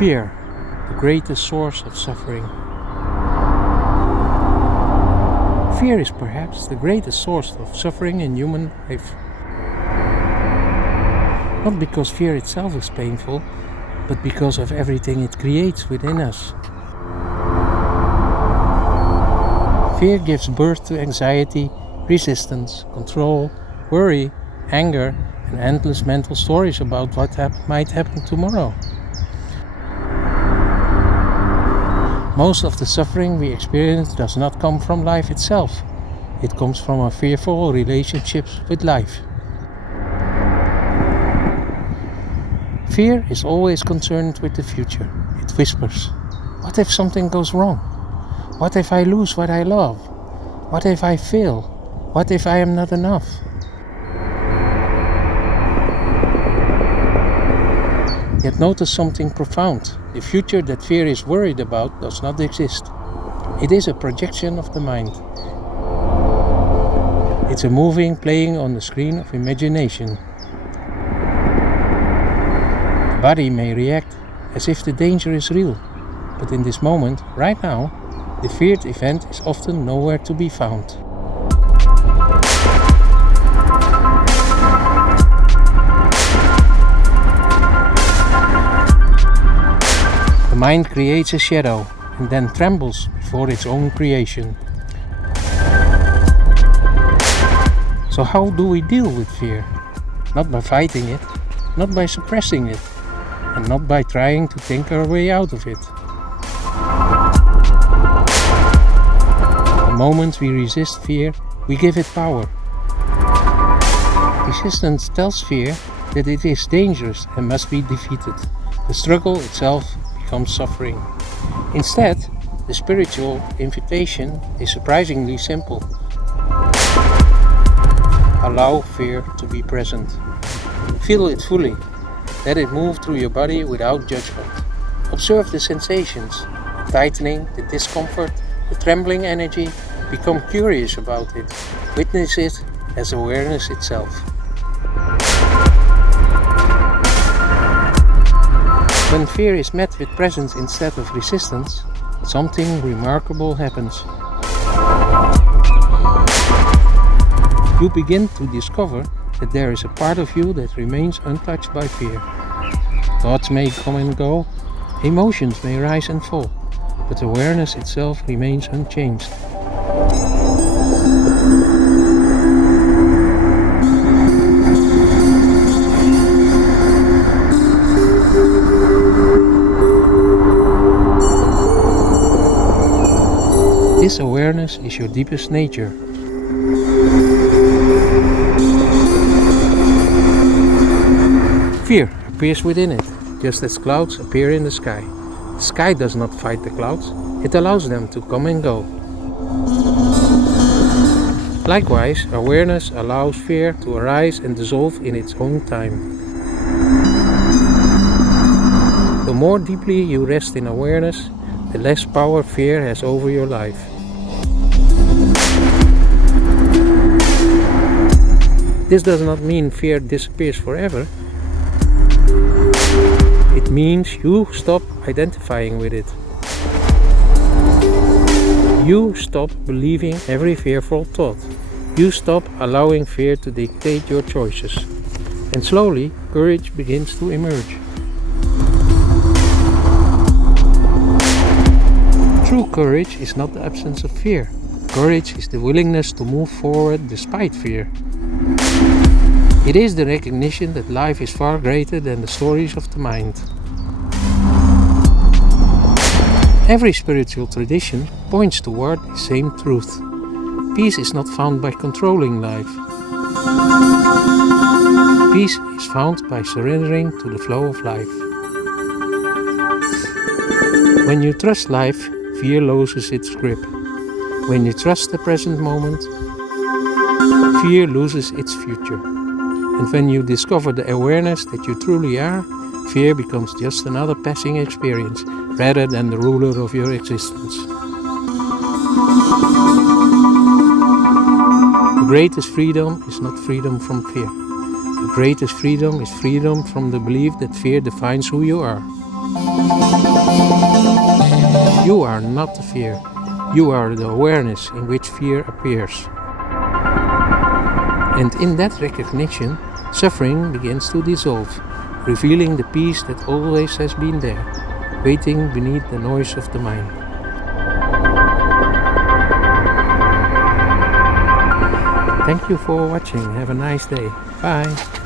Fear, the greatest source of suffering. Fear is perhaps the greatest source of suffering in human life. Not because fear itself is painful, but because of everything it creates within us. Fear gives birth to anxiety, resistance, control, worry, anger, and endless mental stories about what might happen tomorrow. Most of the suffering we experience does not come from life itself. It comes from our fearful relationships with life. Fear is always concerned with the future. It whispers, what if something goes wrong? What if I lose what I love? What if I fail? What if I am not enough? Yet notice something profound. The future that fear is worried about does not exist. It is a projection of the mind. It's a moving, playing on the screen of imagination. The body may react as if the danger is real, but in this moment, right now, the feared event is often nowhere to be found. The mind creates a shadow and then trembles before its own creation. So how do we deal with fear? Not by fighting it, not by suppressing it, and not by trying to think our way out of it. The moment we resist fear, we give it power. Resistance tells fear that it is dangerous and must be defeated. The struggle itself becomes suffering. Instead, the spiritual invitation is surprisingly simple. Allow fear to be present. Feel it fully. Let it move through your body without judgment. Observe the sensations, the tightening, the discomfort, the trembling energy. Become curious about it. Witness it as awareness itself. When fear is met with presence instead of resistance, something remarkable happens. You begin to discover that there is a part of you that remains untouched by fear. Thoughts may come and go, emotions may rise and fall, but awareness itself remains unchanged. This awareness is your deepest nature. Fear appears within it, just as clouds appear in the sky. The sky does not fight the clouds, it allows them to come and go. Likewise, awareness allows fear to arise and dissolve in its own time. The more deeply you rest in awareness, the less power fear has over your life. This does not mean fear disappears forever. It means you stop identifying with it. You stop believing every fearful thought. You stop allowing fear to dictate your choices. And slowly, courage begins to emerge. True courage is not the absence of fear. Courage is the willingness to move forward despite fear. It is the recognition that life is far greater than the stories of the mind. Every spiritual tradition points toward the same truth. Peace is not found by controlling life. Peace is found by surrendering to the flow of life. When you trust life, fear loses its grip. When you trust the present moment, fear loses its future. And when you discover the awareness that you truly are, fear becomes just another passing experience rather than the ruler of your existence. The greatest freedom is not freedom from fear. The greatest freedom is freedom from the belief that fear defines who you are. You are not the fear. You are the awareness in which fear appears. And in that recognition, suffering begins to dissolve, revealing the peace that always has been there, waiting beneath the noise of the mind. Thank you for watching. Have a nice day. Bye.